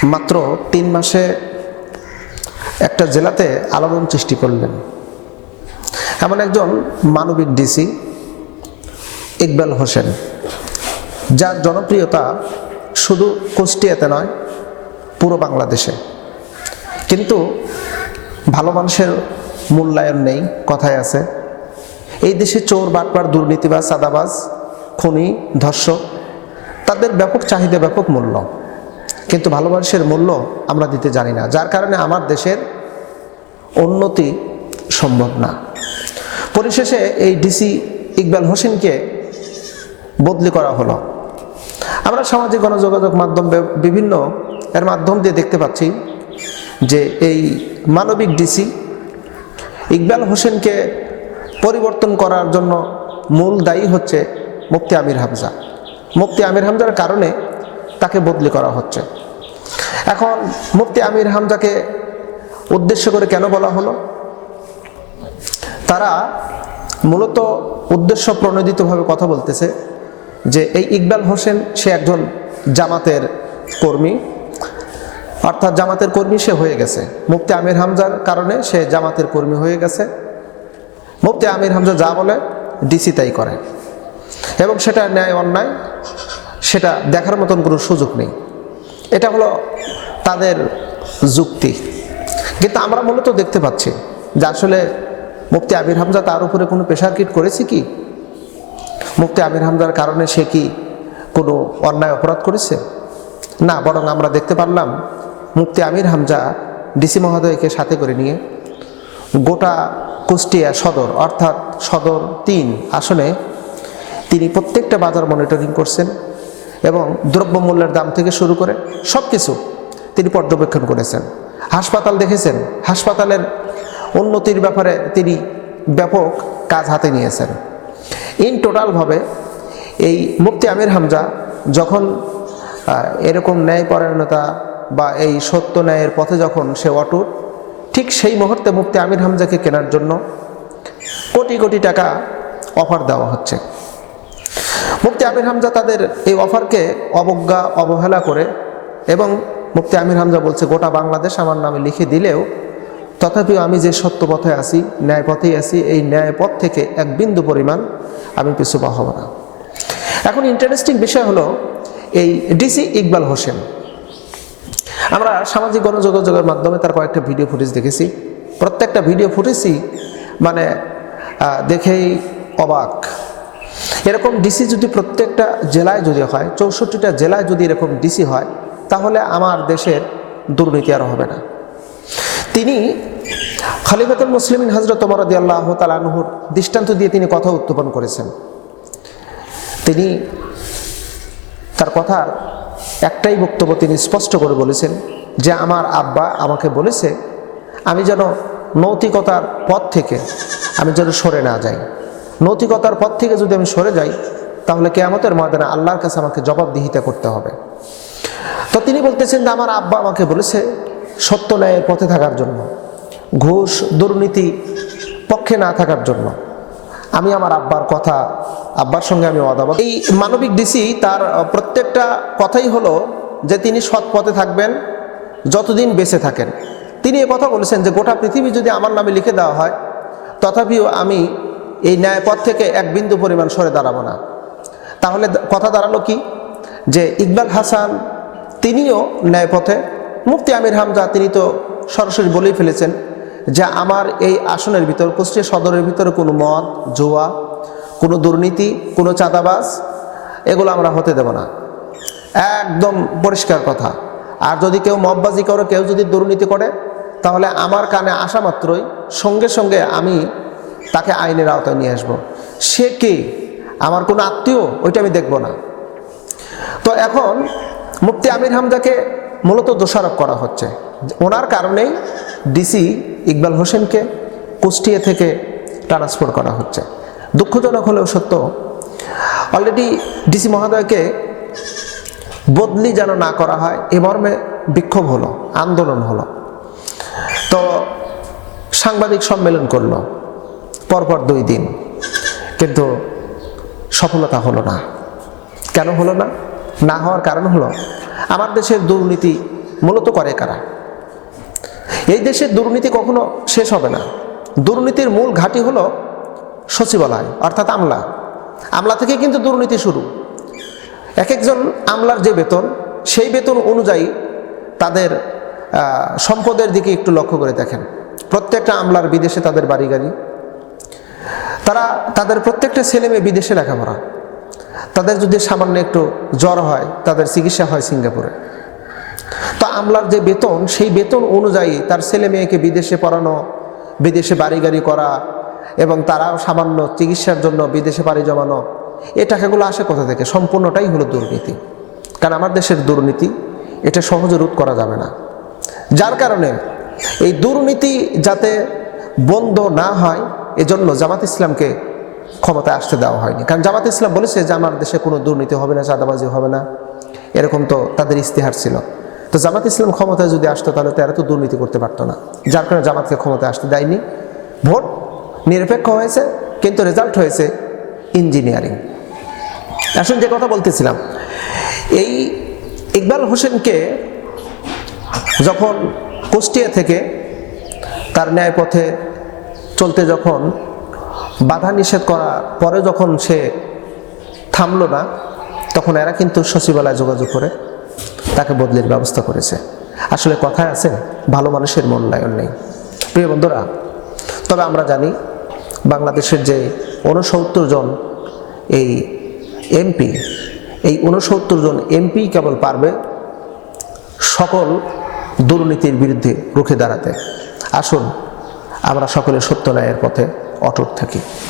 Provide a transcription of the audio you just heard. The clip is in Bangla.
মাত্র 3 মাসে একটা জেলাতে আলোড়ন সৃষ্টি করলেন। এমন একজন মানবিক ডিসি ইকবাল হোসেন, যার জনপ্রিয়তা শুধু কুষ্টিয়াতে নয়, পুরো বাংলাদেশে। কিন্তু ভালো মানুষের মূল্যায়ন নেই, কথায় আছে। এই দেশে চোর, বাটপার, দুর্নীতিবাজ, চাঁদাবাজ, খুনি, ধর্ষক, তাদের ব্যাপক চাহিদা, ব্যাপক মূল্য, কিন্তু ভালো মানুষের মূল্য আমরা দিতে জানি না, যার কারণে আমার দেশের উন্নতি সম্ভব না। পরিশেষে এই ডিসি ইকবাল হোসেনকে বদলি করা হলো। আমরা সামাজিক গণযোগাযোগ মাধ্যম বিভিন্ন এর মাধ্যম দিয়ে দেখতে পাচ্ছি যে এই মানবিক ডিসি ইকবাল হোসেনকে পরিবর্তন করার জন্য মূল দায়ী হচ্ছে মুফতি আমির হামজা। মুফতি আমির হামজার কারণে তাকে বদলি করা হচ্ছে। এখন মুফতি আমির হামজাকে উদ্দেশ্য করে কেন বলা হলো? তারা মূলত উদ্দেশ্য প্রণোদিতভাবে কথা বলতেছে যে এই ইকবাল হোসেন সে একজন জামাতের কর্মী, অর্থাৎ জামাতের কর্মী সে হয়ে গেছে। মুফতি আমির হামজার কারণে সে জামাতের কর্মী হয়ে গেছে। মুফতি আমির হামজা যা বলে ডিসি তাই করে, এবং সেটা ন্যায় অন্যায় সেটা দেখার মতন কোনো সুযোগ নেই। এটা হলো তাদের যুক্তি। কিন্তু আমরা মূলত দেখতে পাচ্ছি যে আসলে মুফতি আমির হামজা তার উপরে কোনো প্রেশার ক্রিয়েট করেছে কি? মুফতি আমির হামজার কারণে সে কি কোনো অন্যায় অপরাধ করেছে? না, বরং আমরা দেখতে পারলাম মুফতি আমির হামজা ডিসি মহোদয়কে সাথে করে নিয়ে গোটা কুষ্টিয়া সদর, অর্থাৎ সদর 3 আসনে তিনি প্রত্যেকটা বাজার মনিটরিং করছেন এবং দ্রব্যমূল্যের দাম থেকে শুরু করে সব কিছু তিনি পর্যবেক্ষণ করেছেন। হাসপাতাল দেখেছেন, হাসপাতালের উন্নতির ব্যাপারে তিনি ব্যাপক কাজ হাতে নিয়েছেন। ইন টোটালভাবে এই মুফতি আমির হামজা যখন এরকম ন্যায়পরায়ণতা বা এই সত্য ন্যায়ের পথে যখন সে অটুট, ঠিক সেই মুহূর্তে মুফতি আমির হামজাকে কেনার জন্য কোটি কোটি টাকা অফার দেওয়া হচ্ছে। মুফতি আমির হামজা তাদের এই অফারকে অবজ্ঞা, অবহেলা করে, এবং মুফতি আমির হামজা বলছে গোটা বাংলাদেশ আমার নামে লিখে দিলেও তথাপিও আমি যে সত্য পথে আছি, ন্যায় পথেই আছি, এই ন্যায় পথ থেকে এক বিন্দু পরিমাণ আমি পিছু পা হব না। এখন ইন্টারেস্টিং বিষয় হলো এই ডিসি ইকবাল হোসেন, আমরা সামাজিক গণযোগাযোগের মাধ্যমে তার কয়েকটা ভিডিও ফুটেজ দেখেছি। প্রত্যেকটা ভিডিও ফুটেজই মানে দেখেই অবাক। এরকম ডিসি যদি প্রত্যেকটা জেলায় যদি হয়, 64টা জেলায় যদি এরকম ডিসি হয়, তাহলে আমার দেশের দুর্নীতি আর হবে না। তিনি খলিফাতুল মুসলিমিন হযরত ওমর রাদিয়াল্লাহু তাআলা আনহুর দৃষ্টান্ত দিয়ে তিনি কথা উত্থাপন করেছেন। তিনি তার কথার একটাই বক্তব্য তিনি স্পষ্ট করে বলেছেন যে আমার আব্বা আমাকে বলেছে আমি যেন নৈতিকতার পথ থেকে আমি যেন সরে না যাই। নৈতিকতার পথ থেকে যদি আমি সরে যাই তাহলে কিয়ামতের ময়দানে আল্লাহর কাছে আমাকে জবাবদিহিতা করতে হবে। তো তিনি বলতেছেন যে আমার আব্বা আমাকে বলেছে সত্য ন্যায়ের পথে থাকার জন্য, ঘুষ, দুর্নীতি পক্ষে না থাকার জন্য। আমি আমার আব্বার সঙ্গে আমি ওয়াদাবদ্ধ। এই মানবিক ডিসি তার প্রত্যেকটা কথাই হলো যে তিনি সৎ পথে থাকবেন যতদিন বেঁচে থাকেন। তিনি এ কথা বলেছেন যে গোটা পৃথিবী যদি আমার নামে লিখে দেওয়া হয় তথাপিও আমি এই ন্যায় পথ থেকে এক বিন্দু পরিমাণ সরে দাঁড়াবো না। তাহলে কথা দাঁড়ালো কি? যে ইকবাল হাসান তিনিও ন্যায় পথে, মুফতি আমির হামজা তিনি তো সরাসরি বলেই ফেলেছেন যে আমার এই আসনের ভিতর, কুষ্টিয়া সদরের ভিতরে কোনো মদ, জুয়া, কোনো দুর্নীতি, কোনো চাঁদাবাজ এগুলো আমরা হতে দেব না। একদম পরিষ্কার কথা। আর যদি কেউ মববাজি করে, কেউ যদি দুর্নীতি করে, তাহলে আমার কানে আসা মাত্রই সঙ্গে সঙ্গে আমি তাকে আইনের আওতায় নিয়ে আসবো। সে কে, আমার কোনো আত্মীয়, ওইটা আমি দেখব না। তো এখন মুফতি আমির হামজাকে মূলত দোষারোপ করা হচ্ছে। ওনার কারণেই ডিসি ইকবাল হোসেনকে কুষ্টিয়া থেকে ট্রান্সফার করা হচ্ছে। দুঃখজনক হলেও সত্য, অলরেডি ডিসি মহোদয়কে বদলি যেন না করা হয় এ মর্মে বিক্ষোভ হলো, আন্দোলন হলো। তো সাংবাদিক সম্মেলন করলো পরপর 2 দিন, কিন্তু সফলতা হলো না। কেন হলো না? না হওয়ার কারণ হলো আমার দেশের দুর্নীতি মূলত করে কারা? এই দেশে দুর্নীতি কখনো শেষ হবে না। দুর্নীতির মূল ঘাঁটি হলো সচিবালয়, অর্থাৎ আমলা। আমলা থেকে কিন্তু দুর্নীতি শুরু। এক একজন আমলার যে বেতন, সেই বেতন অনুযায়ী তাদের সম্পদের দিকে একটু লক্ষ্য করে দেখেন। প্রত্যেকটা আমলার বিদেশে তাদের বাড়ি গাড়ি, তাদের প্রত্যেকটা ছেলে মেয়ে বিদেশে লেখাপড়া। তাদের যদি সামান্য একটু জ্বর হয়, তাদের চিকিৎসা হয় সিঙ্গাপুরে। তো আমলার যে বেতন, সেই বেতন অনুযায়ী তার ছেলে মেয়েকে বিদেশে পড়ানো, বিদেশে বাড়ি গাড়ি করা, এবং তারাও সামান্য চিকিৎসার জন্য বিদেশে পাড়ি জমানো, এই টাকাগুলো আসে কোথা থেকে? সম্পূর্ণটাই হলো দুর্নীতি। কারণ আমার দেশের দুর্নীতি, এটা সহজে রোধ করা যাবে না। যার কারণে এই দুর্নীতি যাতে বন্ধ না হয়, এজন্য জামাত ইসলামকে ক্ষমতায় আসতে দেওয়া হয়নি। কারণ জামাত ইসলাম বলেছে যে আমার দেশে কোনো দুর্নীতি হবে না, চাঁদাবাজি হবে না, এরকম তো তাদের ইস্তেহার ছিল। তো জামাত ইসলাম ক্ষমতায় যদি আসতো, তাহলে তো এরা তো দুর্নীতি করতে পারতো না। যার কারণে জামাতকে ক্ষমতায় আসতে দেয়নি। ভোট নিরপেক্ষ হয়েছে, কিন্তু রেজাল্ট হয়েছে ইঞ্জিনিয়ারিং। আসলে যে কথা বলতেছিলাম, এই ইকবাল হোসেনকে যখন কুষ্টিয়া থেকে তার ন্যায় পথে চলতে যখন বাধা নিষেধ করা পরে যখন সে থামলো না, তখন এরা কিন্তু সচিবালয়ে যোগাযোগ করে তাকে বদলির ব্যবস্থা করেছে। আসলে কথায় আছে, ভালো মানুষের মূল্যায়ন নেই। প্রিয় বন্ধুরা, তবে আমরা জানি বাংলাদেশের যে 69 জন এই এমপি, এই 69 জন এমপি কেবল পারবে সকল দুর্নীতির বিরুদ্ধে রুখে দাঁড়াতে। আসুন আমরা সকলে সত্য ন্যায়ের পথে অটুট থাকি।